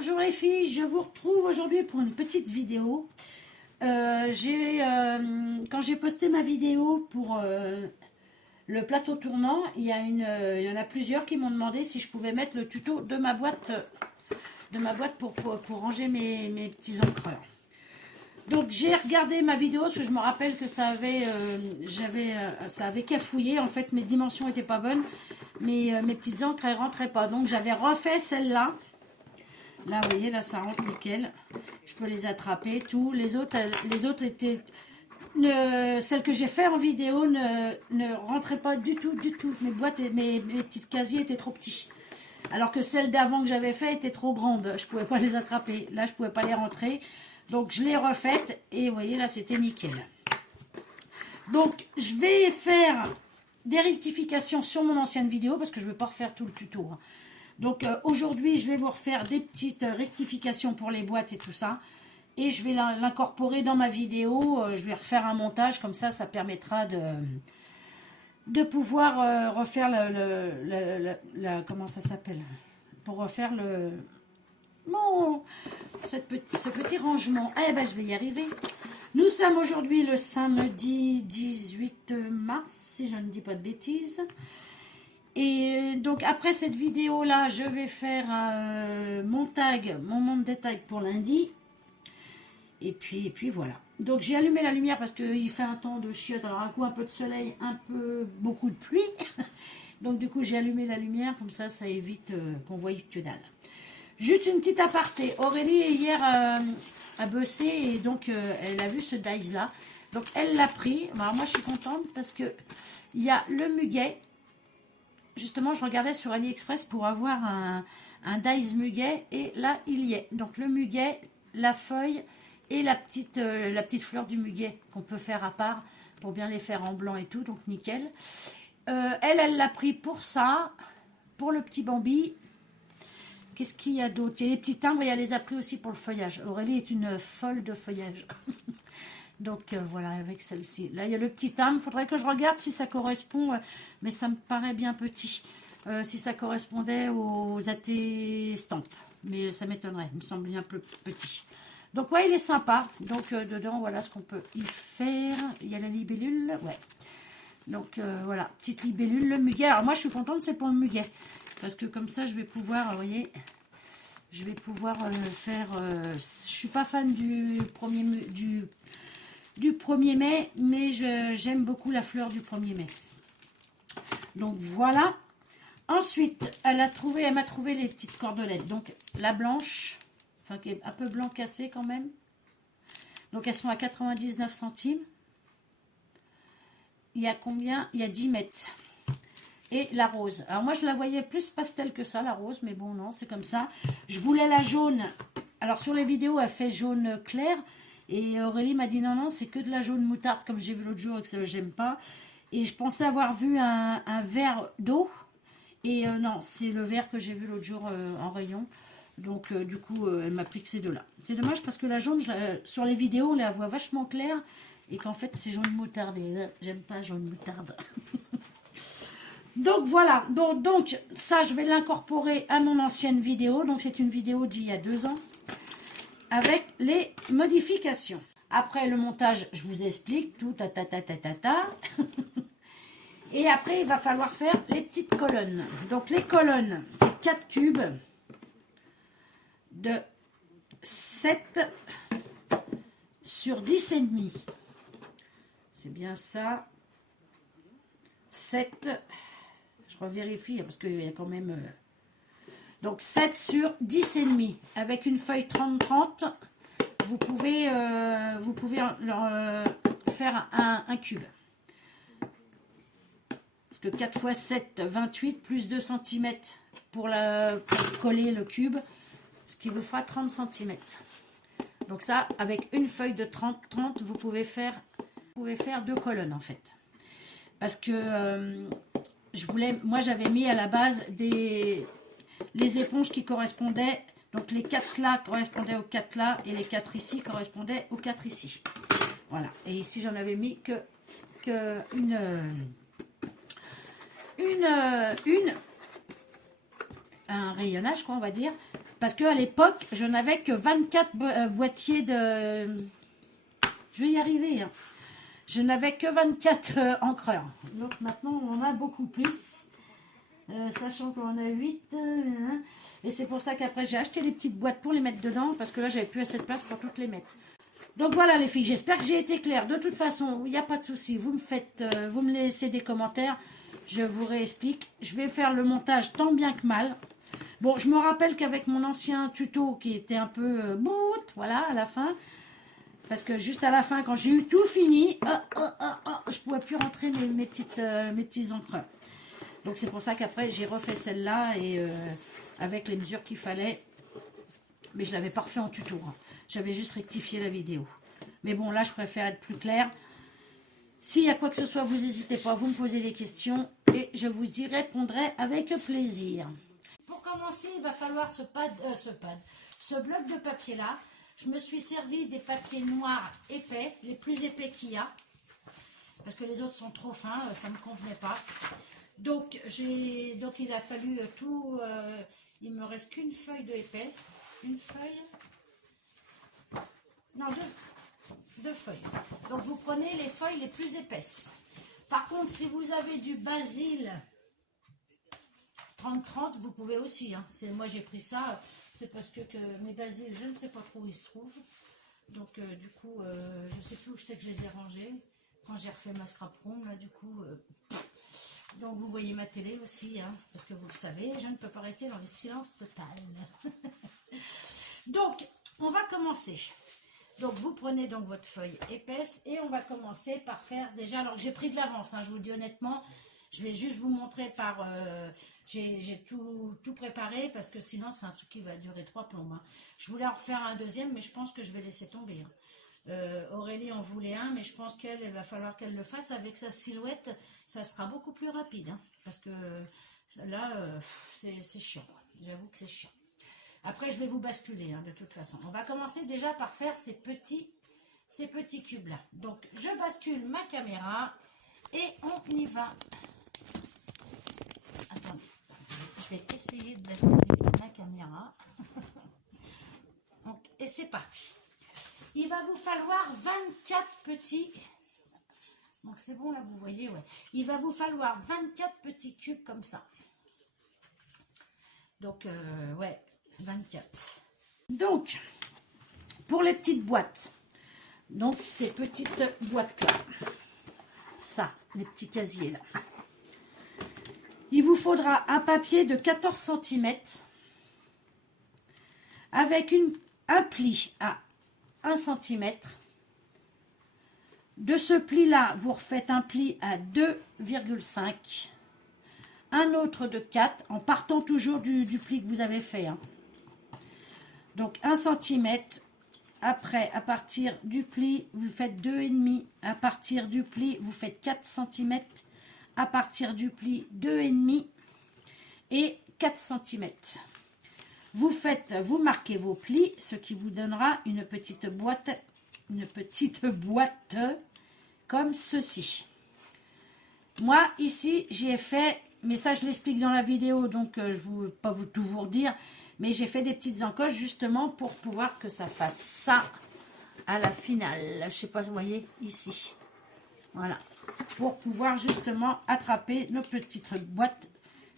Bonjour les filles, je vous retrouve aujourd'hui pour une petite vidéo. Quand j'ai posté ma vidéo pour le plateau tournant, il y en a plusieurs qui m'ont demandé si je pouvais mettre le tuto de ma boîte pour ranger mes petits encreurs. Donc j'ai regardé ma vidéo parce que je me rappelle que ça avait cafouillé. En fait, mes dimensions n'étaient pas bonnes. Mes petites encres elles rentraient pas. Donc j'avais refait celle-là. Là, vous voyez, là ça rentre nickel. Je peux les attraper, tout. Les autres étaient... celles que j'ai fait en vidéo ne rentraient pas du tout. Mes boîtes et mes petites casiers étaient trop petits. Alors que celles d'avant que j'avais fait étaient trop grandes. Je ne pouvais pas les attraper. Là, je ne pouvais pas les rentrer. Donc, je l'ai refaite. Et vous voyez, là, c'était nickel. Donc, je vais faire des rectifications sur mon ancienne vidéo. Parce que je ne vais pas refaire tout le tuto. Hein. Donc, aujourd'hui, je vais vous refaire des petites rectifications pour les boîtes et tout ça. Et je vais l'incorporer dans ma vidéo. Je vais refaire un montage. Comme ça permettra de pouvoir refaire comment ça s'appelle, pour refaire ce petit rangement. Eh ben, je vais y arriver. Nous sommes aujourd'hui le samedi 18 mars, si je ne dis pas de bêtises. Et donc, après cette vidéo-là, je vais faire mon monte des tags pour lundi. Et puis voilà. Donc j'ai allumé la lumière parce qu'il fait un temps de chiotte. Alors un coup un peu de soleil, beaucoup de pluie. Donc du coup j'ai allumé la lumière, comme ça évite qu'on voie que dalle. Juste une petite aparté. Aurélie hier a bossé et donc elle a vu ce dies là. Donc elle l'a pris. Alors moi je suis contente parce que il y a le muguet. Justement je regardais sur AliExpress pour avoir un dies muguet et là il y est. Donc le muguet, la feuille et la petite fleur du muguet qu'on peut faire à part pour bien les faire en blanc et tout, donc nickel. Elle l'a pris pour ça, pour le petit Bambi. Qu'est-ce qu'il y a d'autre? Il y a les petits timbres et elle les a pris aussi pour le feuillage. Aurélie est une folle de feuillage. Donc voilà, avec celle-ci. Là, il y a le petit timbre. Il faudrait que je regarde si ça correspond, mais ça me paraît bien petit. Si ça correspondait aux AT Stamp. Mais ça m'étonnerait, il me semble bien peu petit. Donc ouais, il est sympa. Donc dedans, voilà ce qu'on peut y faire. Il y a la libellule, ouais. Donc voilà, petite libellule, le muguet. Alors moi, je suis contente, c'est pour le muguet. Parce que comme ça, je vais pouvoir, vous voyez, je vais pouvoir faire... je suis pas fan du 1er mai, mais j'aime beaucoup la fleur du 1er mai. Donc voilà. Ensuite, elle m'a trouvé les petites cordelettes. Donc la blanche... Enfin, qui est un peu blanc cassé quand même. Donc, elles sont à 99 centimes. Il y a combien? Il y a 10 mètres. Et la rose. Alors, moi, je la voyais plus pastel que ça, la rose. Mais bon, non, c'est comme ça. Je voulais la jaune. Alors, sur les vidéos, elle fait jaune clair. Et Aurélie m'a dit, non, c'est que de la jaune moutarde, comme j'ai vu l'autre jour et que j'aime pas. Et je pensais avoir vu un vert d'eau. Et non, c'est le vert que j'ai vu l'autre jour en rayon. Donc, du coup, elle m'a pris que ces deux-là. C'est dommage parce que la jaune, sur les vidéos, on la voit vachement claire. Et qu'en fait, c'est jaune moutarde. Et j'aime pas jaune moutarde. Donc, voilà. Donc, ça, je vais l'incorporer à mon ancienne vidéo. Donc, c'est une vidéo d'il y a 2 ans. Avec les modifications. Après le montage, je vous explique tout. Et après, il va falloir faire les petites colonnes. Donc, les colonnes, c'est 4 cubes. De 7 sur 10,5. C'est bien ça. 7. Je revérifie parce qu'il y a quand même... Donc 7 sur 10,5. Avec une feuille 30-30, vous pouvez faire un cube. Parce que 4 x 7, 28, plus 2 cm pour coller le cube. Ce qui vous fera 30 cm. Donc ça, avec une feuille de 30-30, vous pouvez faire 2 colonnes en fait. Parce que moi j'avais mis à la base les éponges qui correspondaient, donc les 4 là correspondaient aux 4 là, et les 4 ici correspondaient aux 4 ici. Voilà, et ici j'en avais mis un rayonnage, quoi, on va dire. Parce qu'à l'époque, je n'avais que 24 boîtiers de... Je vais y arriver. Hein. Je n'avais que 24 encreurs. Donc maintenant, on en a beaucoup plus. Sachant qu'on en a 8. Et c'est pour ça qu'après, j'ai acheté les petites boîtes pour les mettre dedans. Parce que là, j'avais plus assez de place pour toutes les mettre. Donc voilà les filles, j'espère que j'ai été claire. De toute façon, il n'y a pas de souci. Vous me laissez des commentaires. Je vous réexplique. Je vais faire le montage tant bien que mal. Bon, je me rappelle qu'avec mon ancien tuto qui était un peu bout, voilà, à la fin. Parce que juste à la fin, quand j'ai eu tout fini, je ne pouvais plus rentrer mes petits encreurs. Donc c'est pour ça qu'après, j'ai refait celle-là et avec les mesures qu'il fallait. Mais je l'avais pas refait en tuto. Hein. J'avais juste rectifié la vidéo. Mais bon, là, je préfère être plus claire. S'il y a quoi que ce soit, vous n'hésitez pas à vous me poser des questions et je vous y répondrai avec plaisir. Pour commencer, il va falloir ce bloc de papier là. Je me suis servi des papiers noirs épais, les plus épais qu'il y a. Parce que les autres sont trop fins, ça ne me convenait pas. Donc il a fallu tout... il me reste qu'une feuille de épais. Une feuille. Non, deux feuilles. Donc vous prenez les feuilles les plus épaisses. Par contre, si vous avez du basil 30-30, vous pouvez aussi. Hein. Moi j'ai pris ça, c'est parce que mes basils, je ne sais pas trop où ils se trouvent. Donc du coup, je ne sais plus où je sais que je les ai rangés. Quand j'ai refait ma scrap room, là du coup... Donc vous voyez ma télé aussi, hein, parce que vous le savez, je ne peux pas rester dans le silence total. Donc, on va commencer. Donc, vous prenez donc votre feuille épaisse et on va commencer par faire déjà... Alors, j'ai pris de l'avance, hein, je vous le dis honnêtement. Je vais juste vous montrer par... j'ai tout préparé parce que sinon, c'est un truc qui va durer 3 plombes. Hein. Je voulais en refaire un deuxième, mais je pense que je vais laisser tomber. Hein. Aurélie en voulait un, mais je pense qu'elle va falloir qu'elle le fasse avec sa silhouette. Ça sera beaucoup plus rapide. Hein, parce que là, c'est chiant. J'avoue que c'est chiant. Après, je vais vous basculer, hein, de toute façon. On va commencer déjà par faire ces petits cubes-là. Donc, je bascule ma caméra et on y va. Attendez, je vais essayer de basculer ma caméra. Donc, et c'est parti. Il va vous falloir 24 petits... Donc, c'est bon, là, vous voyez, ouais. Il va vous falloir 24 petits cubes comme ça. Donc, ouais. 24. Donc, pour les petites boîtes, donc ces petites boîtes-là, ça, les petits casiers là, il vous faudra un papier de 14 cm avec un pli à 1 cm. De ce pli-là, vous refaites un pli à 2,5, un autre de 4, en partant toujours du pli que vous avez fait, hein. Donc 1 cm, après à partir du pli, vous faites 2,5, à partir du pli, vous faites 4 cm, à partir du pli, 2,5 et 4 cm. Vous marquez vos plis, ce qui vous donnera une petite boîte comme ceci. Moi ici, j'ai fait, mais ça je l'explique dans la vidéo, donc je ne vais pas tout vous redire. Mais j'ai fait des petites encoches justement pour pouvoir que ça fasse ça à la finale. Je ne sais pas, vous voyez, ici. Voilà. Pour pouvoir justement attraper nos petites boîtes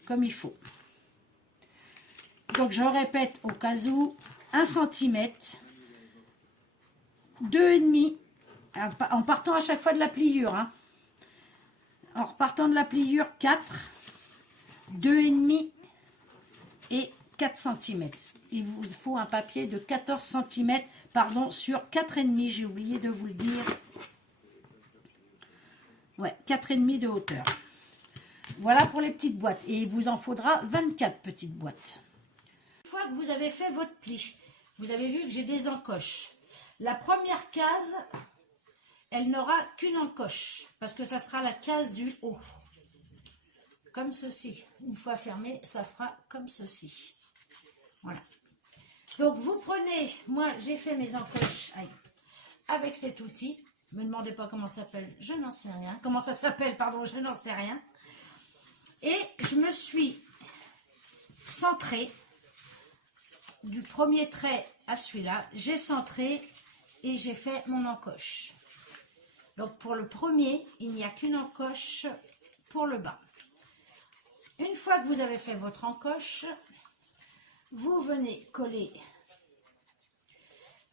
comme il faut. Donc, je répète au cas où, 1 cm, 2,5, en partant à chaque fois de la pliure. Hein. En repartant de la pliure, 4, 2,5 et 4 cm. Il vous faut un papier de 14 cm, pardon, sur 4,5, j'ai oublié de vous le dire. Ouais, 4,5 de hauteur. Voilà pour les petites boîtes. Et il vous en faudra 24 petites boîtes. Une fois que vous avez fait votre pli, vous avez vu que j'ai des encoches. La première case, elle n'aura qu'une encoche, parce que ça sera la case du haut. Comme ceci. Une fois fermé, ça fera comme ceci. Voilà. Donc, vous prenez, moi, j'ai fait mes encoches avec cet outil. Ne me demandez pas comment ça s'appelle, je n'en sais rien. Comment ça s'appelle, pardon, je n'en sais rien. Et je me suis centrée du premier trait à celui-là, j'ai centré et j'ai fait mon encoche. Donc pour le premier, il n'y a qu'une encoche pour le bas. Une fois que vous avez fait votre encoche, vous venez coller.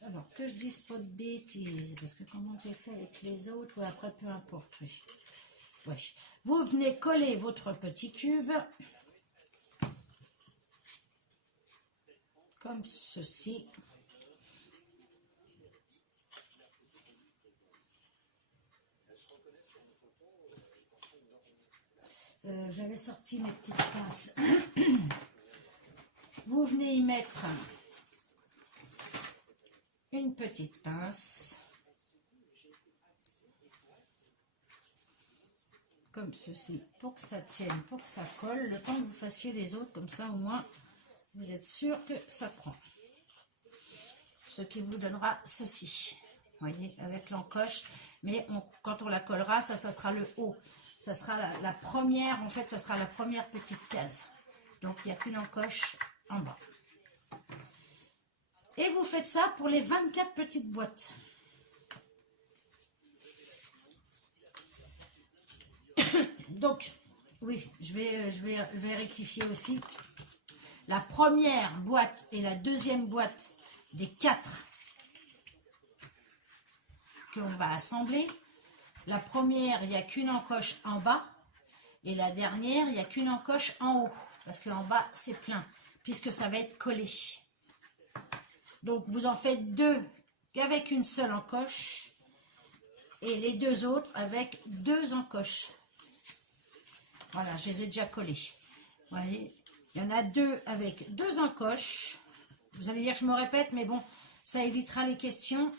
Alors que je dise pas de bêtises, parce que comment j'ai fait avec les autres, ou après peu importe, oui. Oui. Vous venez coller votre petit cube, comme ceci. J'avais sorti mes petites pinces. Vous venez y mettre une petite pince, comme ceci, pour que ça tienne, pour que ça colle, le temps que vous fassiez les autres, comme ça au moins vous êtes sûr que ça prend. Ce qui vous donnera ceci, vous voyez, avec l'encoche, mais quand on la collera, ça sera le haut. Ça sera la première, en fait, ça sera la première petite case. Donc, il n'y a qu'une encoche en bas. Et vous faites ça pour les 24 petites boîtes. Donc, oui, je vais rectifier aussi. La première boîte et la deuxième boîte des 4 qu'on va assembler. La première, il n'y a qu'une encoche en bas. Et la dernière, il n'y a qu'une encoche en haut. Parce qu'en bas, c'est plein. Puisque ça va être collé. Donc, vous en faites 2 avec une seule encoche. Et les 2 autres avec 2 encoches. Voilà, je les ai déjà collés. Vous voyez, il y en a 2 avec 2 encoches. Vous allez dire que je me répète, mais bon, ça évitera les questions.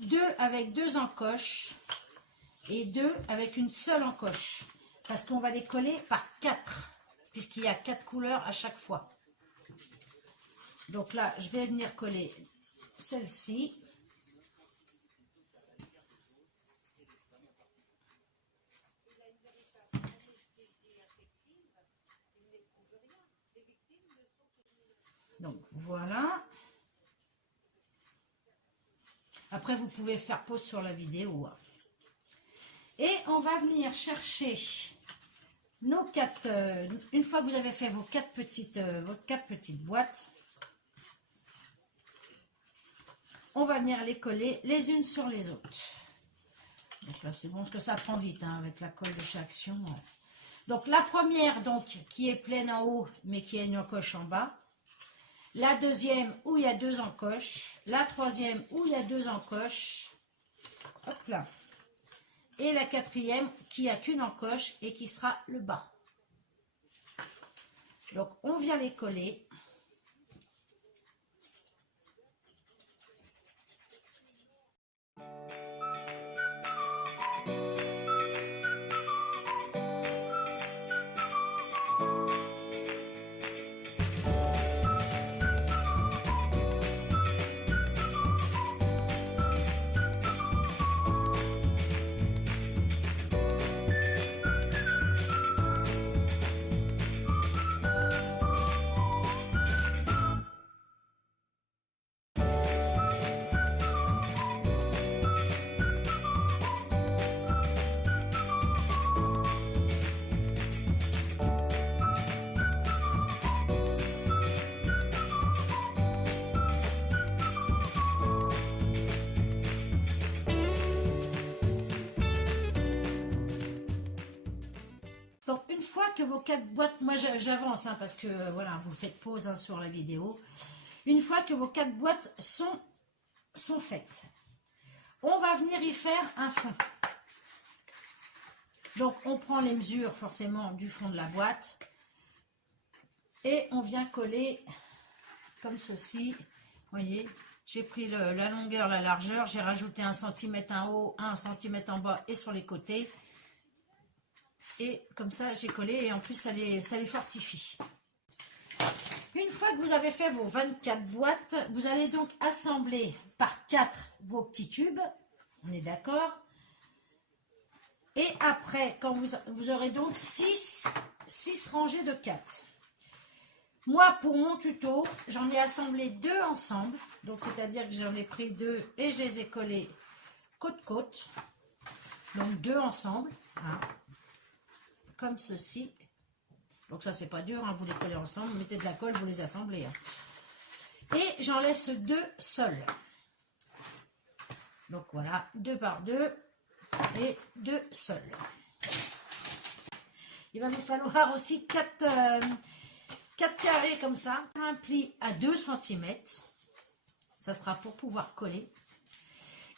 2 avec 2 encoches et 2 avec une seule encoche, parce qu'on va les coller par 4, puisqu'il y a 4 couleurs à chaque fois. Donc là, je vais venir coller celle-ci. Donc voilà. Après, vous pouvez faire pause sur la vidéo. Et on va venir chercher nos 4... une fois que vous avez fait vos 4 petites boîtes, on va venir les coller les unes sur les autres. Donc là, c'est bon, parce que ça prend vite hein, avec la colle de chez Action. Donc la première, donc, qui est pleine en haut, mais qui a une encoche en bas. La deuxième où il y a 2 encoches, la troisième où il y a 2 encoches, hop là, et la quatrième qui a qu'une encoche et qui sera le bas. Donc on vient les coller. Donc une fois que vos 4 boîtes, moi j'avance hein, parce que voilà, vous faites pause hein, sur la vidéo. Une fois que vos 4 boîtes sont faites, on va venir y faire un fond. Donc on prend les mesures forcément du fond de la boîte et on vient coller comme ceci. Vous voyez, j'ai pris la longueur, la largeur, j'ai rajouté 1 cm en haut, 1 cm en bas et sur les côtés. Et comme ça, j'ai collé et en plus, ça les fortifie. Une fois que vous avez fait vos 24 boîtes, vous allez donc assembler par 4 vos petits cubes. On est d'accord? Et après, quand vous aurez donc 6 rangées de 4. Moi, pour mon tuto, j'en ai assemblé 2 ensemble. Donc, c'est-à-dire que j'en ai pris 2 et je les ai collés côte-côte. Donc, 2 ensemble, hein, comme ceci. Donc, ça, c'est pas dur, hein, vous les collez ensemble. Vous mettez de la colle, vous les assemblez. Hein. Et j'en laisse 2 seuls. Donc, voilà, 2 par 2 et 2 seuls. Il va vous falloir aussi 4 carrés comme ça, un pli à 2 cm, ça sera pour pouvoir coller.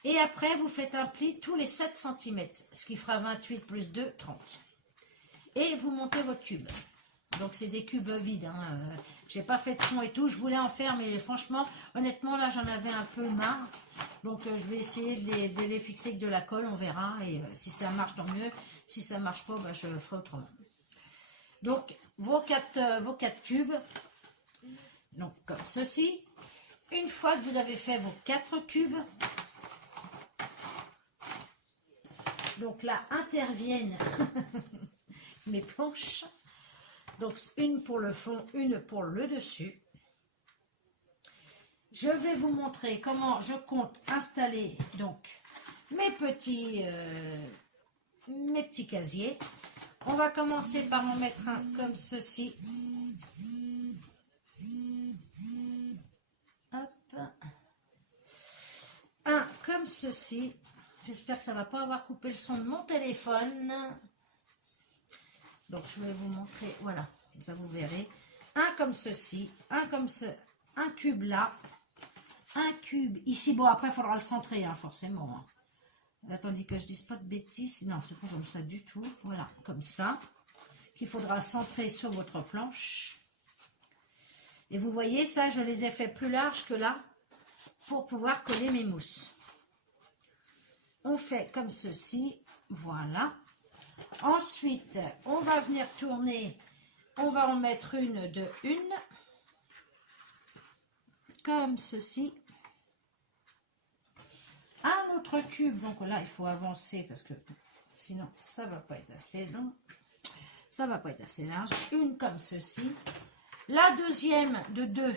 Et après, vous faites un pli tous les 7 cm, ce qui fera 28 plus 2, 30. Et vous montez votre cube. Donc, c'est des cubes vides. Hein. J'ai pas fait de fond et tout, je voulais en faire, mais franchement, honnêtement, là, j'en avais un peu marre. Donc, je vais essayer de les fixer avec de la colle, on verra. Et si ça marche, tant mieux. Si ça marche pas, ben, je le ferai autrement. Donc, vos 4 cubes, donc comme ceci. Une fois que vous avez fait vos 4 cubes, donc là interviennent mes planches. Donc, une pour le fond, une pour le dessus. Je vais vous montrer comment je compte installer donc mes petits casiers. On va commencer par en mettre un comme ceci. Hop. Un comme ceci. J'espère que ça ne va pas avoir coupé le son de mon téléphone. Donc, je vais vous montrer. Voilà, comme ça vous verrez. Un comme ceci. Un comme ce. Un cube là. Un cube ici. Bon, après, il faudra le centrer, hein, forcément. Hein. Attendez que je dise pas de bêtises. Non, c'est pas comme ça du tout. Voilà, comme ça. Qu'il faudra centrer sur votre planche. Et vous voyez, ça, je les ai fait plus larges que là pour pouvoir coller mes mousses. On fait comme ceci. Voilà. Ensuite, on va venir tourner. On va en mettre une de une. Comme ceci. Un autre cube, donc là il faut avancer parce que sinon ça va pas être assez long, ça va pas être assez large. Une comme ceci, la deuxième de 2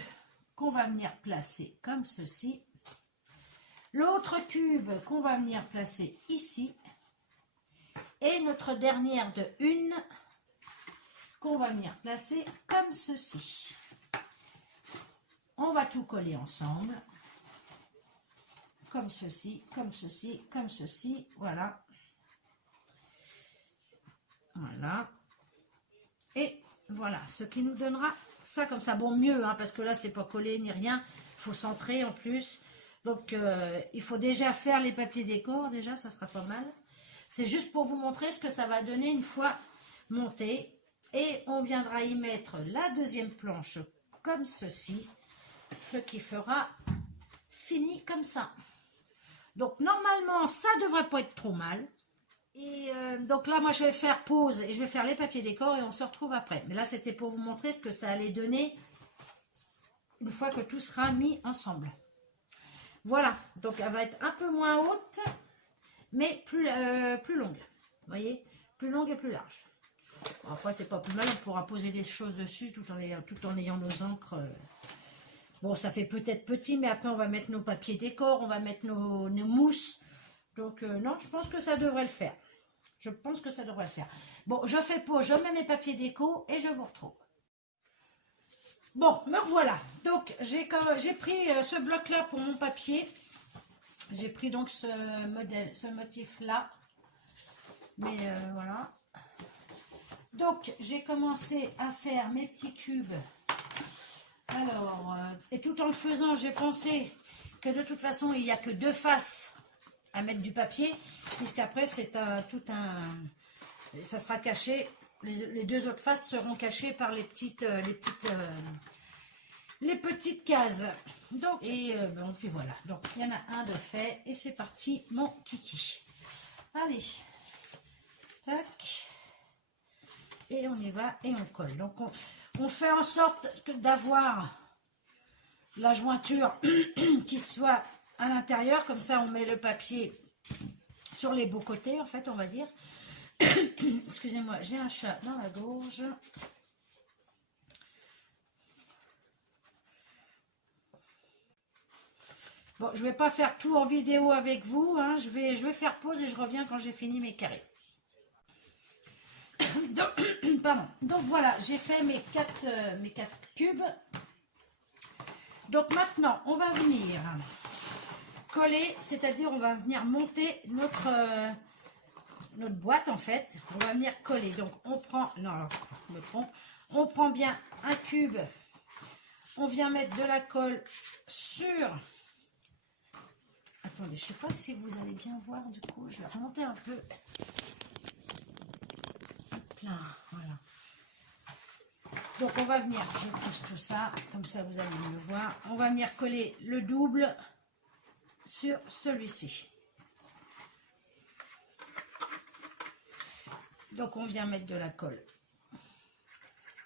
qu'on va venir placer comme ceci, l'autre cube qu'on va venir placer ici et notre dernière de 1 qu'on va venir placer comme ceci. On va tout coller ensemble. Comme ceci, comme ceci, comme ceci, voilà. Voilà. Et voilà, ce qui nous donnera ça comme ça. Bon, mieux, hein, parce que là, c'est pas collé ni rien. Il faut centrer en plus. Donc, il faut déjà faire les papiers décor. Déjà, ça sera pas mal. C'est juste pour vous montrer ce que ça va donner une fois monté. Et on viendra y mettre la deuxième planche comme ceci. Ce qui fera fini comme ça. Donc, normalement, ça ne devrait pas être trop mal. Et donc là, moi, je vais faire pause et je vais faire les papiers décor et on se retrouve après. Mais là, c'était pour vous montrer ce que ça allait donner une fois que tout sera mis ensemble. Voilà. Donc, elle va être un peu moins haute, mais plus longue. Vous voyez? Plus longue et plus large. Bon, après, c'est pas plus mal. On pourra poser des choses dessus tout en ayant nos encres. Bon, ça fait peut-être petit, mais après, on va mettre nos papiers décor, on va mettre nos mousses. Donc, non, je pense que ça devrait le faire. Je pense que ça devrait le faire. Bon, je fais pause, je mets mes papiers déco et je vous retrouve. Bon, me revoilà. Donc, j'ai pris ce bloc-là pour mon papier. J'ai pris donc ce motif-là. Mais voilà. Donc, j'ai commencé à faire mes petits cubes. Alors, et tout en le faisant, j'ai pensé que de toute façon, il n'y a que 2 faces à mettre du papier, puisqu'après, c'est ça sera caché, les 2 autres faces seront cachées par les petites cases. Donc, et bon, puis voilà, donc il y en a un de fait, et c'est parti, mon kiki. Allez, tac, et on y va, et on colle. Donc, on fait en sorte d'avoir la jointure qui soit à l'intérieur, comme ça on met le papier sur les beaux côtés, en fait, on va dire. Excusez-moi, j'ai un chat dans la gorge. Bon, je vais pas faire tout en vidéo avec vous, hein. Je vais faire pause et je reviens quand j'ai fini mes carrés. Donc, pardon. Donc voilà, j'ai fait mes quatre cubes. Donc maintenant, on va venir coller, c'est-à-dire on va venir monter notre boîte en fait. On va venir coller. Donc on prend, non alors je me trompe, on prend bien un cube, on vient mettre de la colle sur... Attendez, je sais pas si vous allez bien voir du coup, je vais remonter un peu. Hop là, voilà. Donc on va venir, je pousse tout ça, comme ça vous allez mieux voir. On va venir coller le double sur celui-ci. Donc on vient mettre de la colle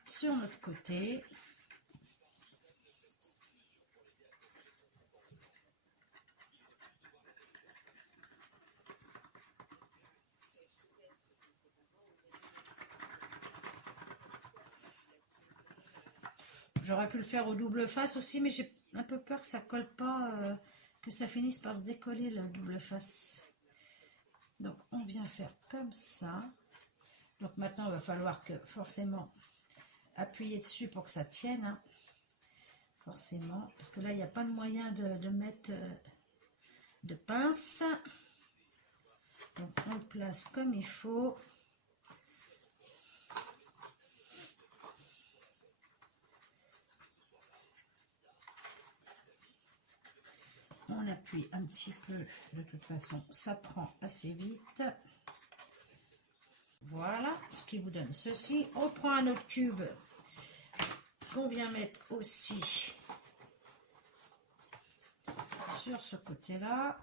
sur notre côté. J'aurais pu le faire au double face aussi, mais j'ai un peu peur que ça colle pas, que ça finisse par se décoller le double face. Donc on vient faire comme ça. Donc maintenant il va falloir que forcément appuyer dessus pour que ça tienne. Hein. Forcément, parce que là il n'y a pas de moyen de mettre de pince. Donc on le place comme il faut. On appuie un petit peu, de toute façon ça prend assez vite. Voilà, ce qui vous donne ceci. On prend un autre cube qu'on vient mettre aussi sur ce côté-là.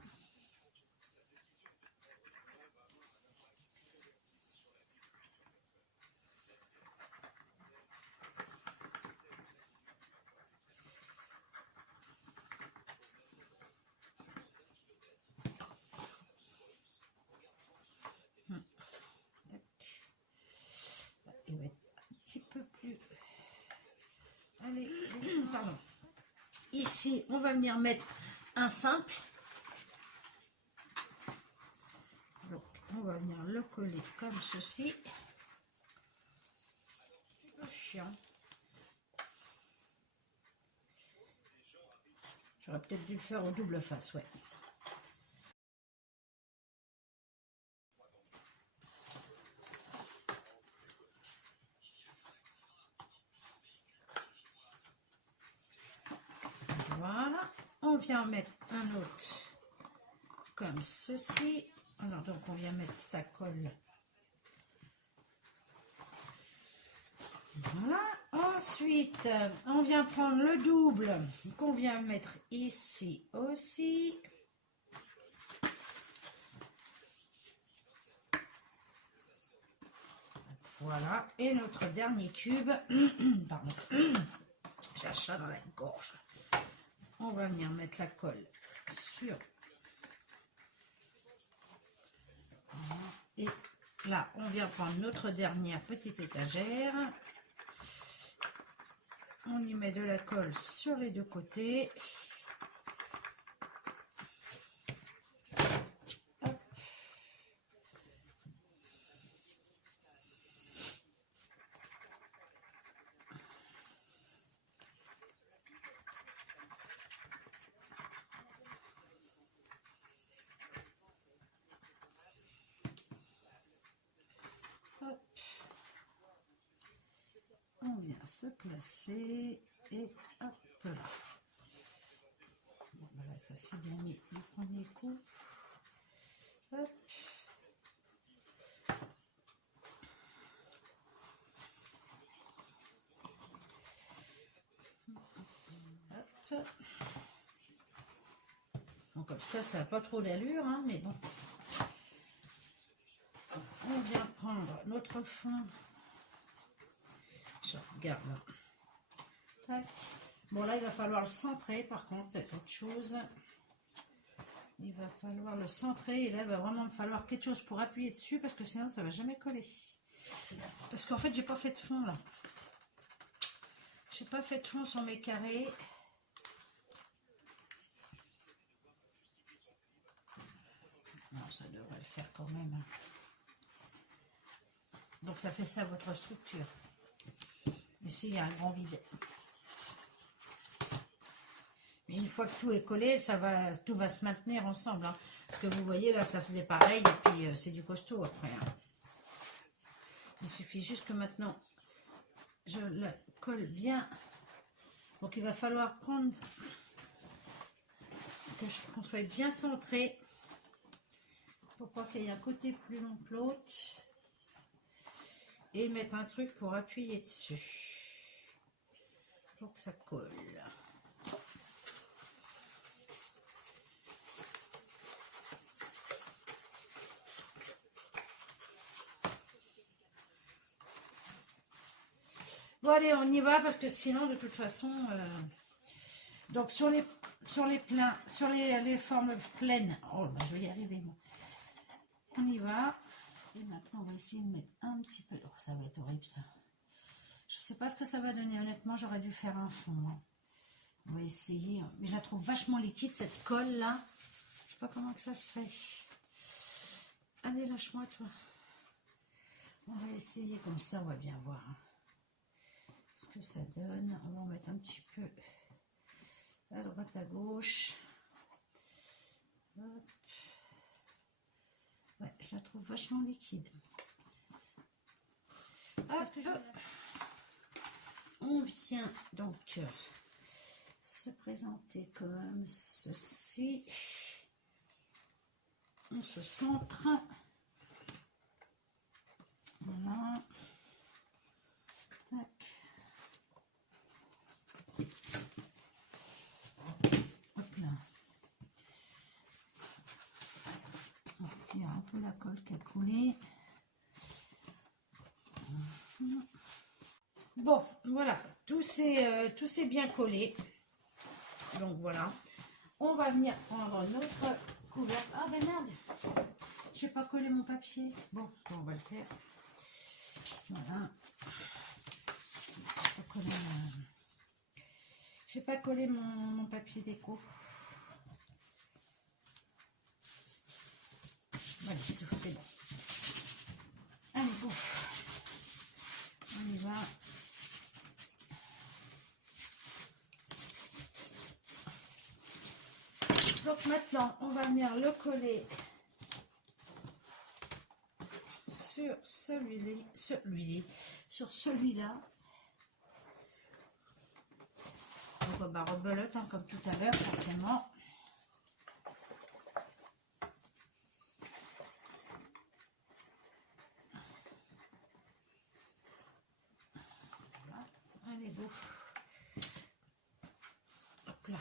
Il va être un petit peu plus... Allez, pardon. Ici, on va venir mettre un simple. Donc, on va venir le coller comme ceci. C'est chiant. J'aurais peut-être dû le faire au double face, ouais. Voilà, on vient mettre un autre comme ceci. Alors donc on vient mettre sa colle. Voilà, ensuite on vient prendre le double qu'on vient mettre ici aussi. Voilà, et notre dernier cube, pardon, j'ai un chat dans la gorge. On va venir mettre la colle sur. Et là, on vient prendre notre dernière petite étagère. On y met de la colle sur les deux côtés. Hop. Hop. On vient se placer et hop là. Bon, voilà, ça c'est bien mis du premier coup. Hop. Hop. Bon, comme ça n'a pas trop d'allure, hein, mais bon. On vient prendre notre fond. Je regarde là. Tac. Bon là il va falloir le centrer par contre, c'est autre chose. Il va falloir le centrer et là il va vraiment me falloir quelque chose pour appuyer dessus parce que sinon ça va jamais coller. Parce qu'en fait j'ai pas fait de fond là. J'ai pas fait de fond sur mes carrés. devrait le faire quand même. Donc ça fait ça votre structure. Ici, il y a un grand vide. Mais une fois que tout est collé, tout va se maintenir ensemble. Hein. Ce que vous voyez là, ça faisait pareil. Et puis, c'est du costaud après. Hein. Il suffit juste que maintenant, je le colle bien. Donc, il va falloir prendre... qu'on soit bien centré. Pour pas qu'il y ait un côté plus long que l'autre. Et mettre un truc pour appuyer dessus. Pour que ça colle. Bon allez, on y va parce que sinon de toute façon, donc sur les pleins, sur les formes pleines, oh bah, je vais y arriver moi. On y va. Et maintenant on va essayer de mettre un petit peu. Oh, ça va être horrible ça. Je sais pas ce que ça va donner. Honnêtement, j'aurais dû faire un fond. Hein. On va essayer. Mais je la trouve vachement liquide cette colle là. Je sais pas comment que ça se fait. Allez, lâche-moi toi. On va essayer comme ça, on va bien voir. Hein. Ce que ça donne. On va en mettre un petit peu à droite à gauche. Hop. Ouais, je la trouve vachement liquide. Parce que on vient donc se présenter comme ceci. On se centre. Voilà. Tac. Hop là. On retire un peu la colle qui a coulé. Bon, voilà, tout s'est bien collé. Donc voilà. On va venir prendre notre couvercle. Ah ben merde, j'ai pas collé mon papier. Bon, on va le faire. Voilà. J'ai pas collé mon papier déco. Voilà, c'est bon. Allez, bon. On y va. Donc maintenant, on va venir le coller sur celui-là. Donc on va rebelote hein, comme tout à l'heure, forcément. Voilà. Allez, bon. Hop là.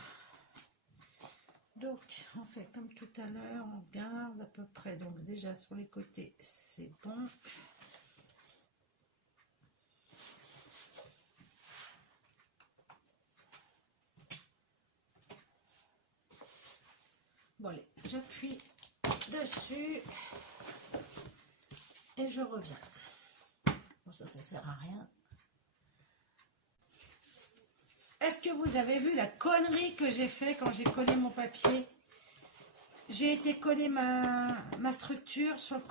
Donc, on fait comme tout à l'heure, on garde à peu près. Donc, déjà sur les côtés, c'est bon. Bon, allez, j'appuie dessus et je reviens. Bon, ça sert à rien. Est-ce que vous avez vu la connerie que j'ai fait quand j'ai collé mon papier? J'ai été coller ma structure sur le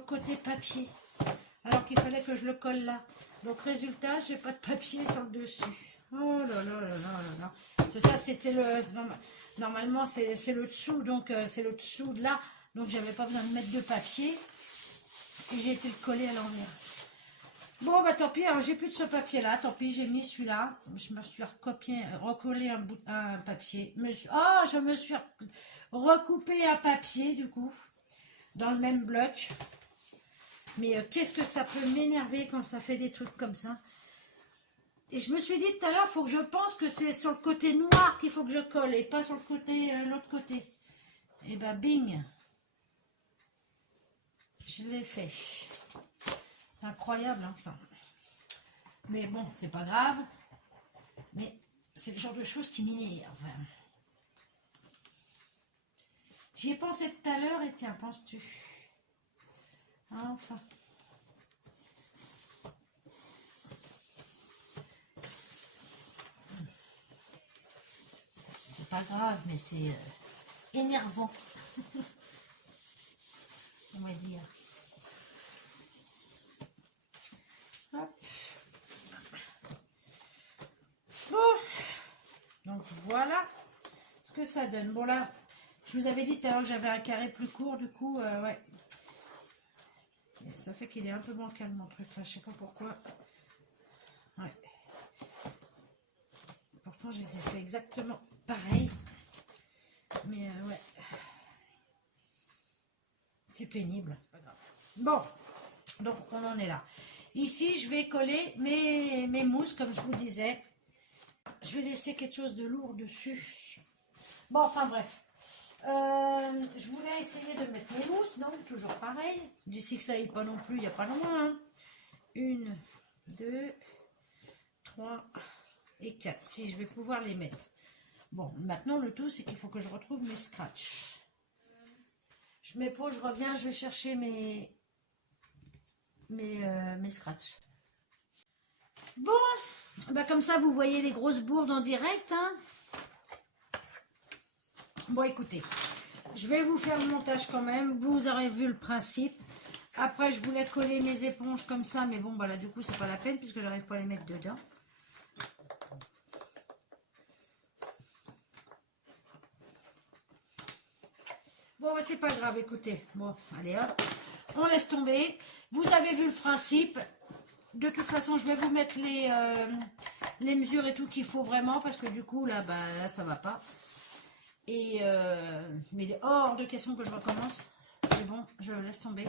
côté papier, alors qu'il fallait que je le colle là. Donc résultat, j'ai pas de papier sur le dessus. Oh là là là là là là. Ça c'était le normalement c'est le dessous, donc c'est le dessous de là, donc j'avais pas besoin de mettre de papier et j'ai été le coller à l'envers. Bon bah tant pis, alors j'ai plus de ce papier là, tant pis, j'ai mis celui-là, je me suis recollé un papier, je me suis recoupé un papier du coup, dans le même bloc, mais qu'est-ce que ça peut m'énerver quand ça fait des trucs comme ça. Et je me suis dit tout à l'heure, faut que je pense que c'est sur le côté noir qu'il faut que je colle, et pas sur le côté, l'autre côté. Et bah bing, je l'ai fait. C'est incroyable hein, ça. Mais bon, c'est pas grave. Mais c'est le genre de choses qui m'énerve. J'y ai pensé tout à l'heure et tiens, penses-tu? Enfin. C'est pas grave, mais c'est énervant. on va dire. Hop. Bon, donc voilà ce que ça donne. Bon là, je vous avais dit tout à l'heure que j'avais un carré plus court, du coup, ouais. Et ça fait qu'il est un peu bancal mon truc là, je sais pas pourquoi. Ouais. Pourtant, je les ai fait exactement pareil. Mais ouais. C'est pénible, c'est pas grave. Bon, donc on en est là. Ici, je vais coller mes mousses, comme je vous disais. Je vais laisser quelque chose de lourd dessus. Bon, enfin bref. Je voulais essayer de mettre mes mousses, donc toujours pareil. D'ici que ça aille pas non plus, il n'y a pas loin. Hein. 1, 2, 3 et 4. Si je vais pouvoir les mettre. Bon, maintenant le tout, c'est qu'il faut que je retrouve mes scratchs. Je mets pause, je reviens, je vais chercher mes scratchs. Bon, bah comme ça, vous voyez les grosses bourdes en direct. Hein. Bon, écoutez, je vais vous faire le montage quand même. Vous aurez vu le principe. Après, je voulais coller mes éponges comme ça, mais bon, bah là, du coup, c'est pas la peine puisque j'arrive pas à les mettre dedans. Bon, bah, c'est pas grave, écoutez. Bon, allez hop, on laisse tomber. Vous avez vu le principe. De toute façon, je vais vous mettre les mesures et tout qu'il faut vraiment parce que du coup, là, bah, là ça va pas. Et mais il est hors de question que je recommence. C'est bon, je laisse tomber.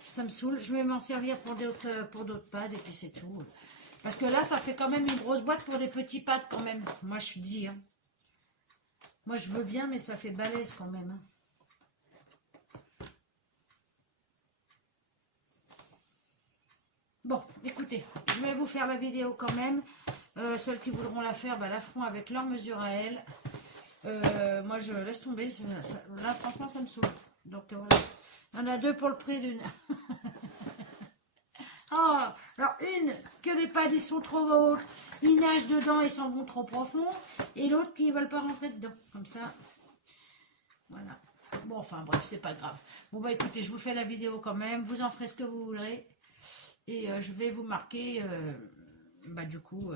Ça me saoule. Je vais m'en servir pour d'autres pads et puis c'est tout. Parce que là, ça fait quand même une grosse boîte pour des petits pads quand même. Moi, je suis dit. Hein. Moi, je veux bien, mais ça fait balèze quand même. Hein. Bon, écoutez, je vais vous faire la vidéo quand même. Celles qui voudront la faire, bah, la feront avec leur mesure à elles. Moi, je laisse tomber. Là, franchement, ça me saoule. Donc, voilà. On a deux pour le prix d'une. Oh, alors une, que les pads ils sont trop hauts, ils nagent dedans et s'en vont trop profond. Et l'autre qui ne veulent pas rentrer dedans. Comme ça. Voilà. Bon, enfin, bref, c'est pas grave. Bon, bah, écoutez, je vous fais la vidéo quand même. Vous en ferez ce que vous voudrez. Et je vais vous marquer, bah, du coup,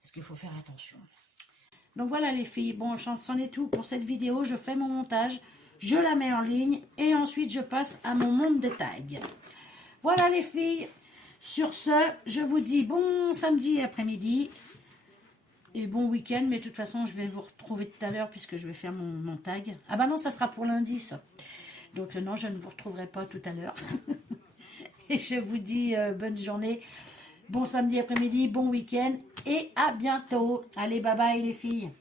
ce qu'il faut faire attention. Donc voilà les filles, bon, c'en est tout pour cette vidéo. Je fais mon montage, je la mets en ligne et ensuite je passe à mon monde des tags. Voilà les filles, sur ce, je vous dis bon samedi après-midi et bon week-end. Mais de toute façon, je vais vous retrouver tout à l'heure puisque je vais faire mon tag. Ah bah non, ça sera pour lundi ça. Donc non, je ne vous retrouverai pas tout à l'heure. Et je vous dis bonne journée, bon samedi après-midi, bon week-end et à bientôt. Allez, bye bye les filles.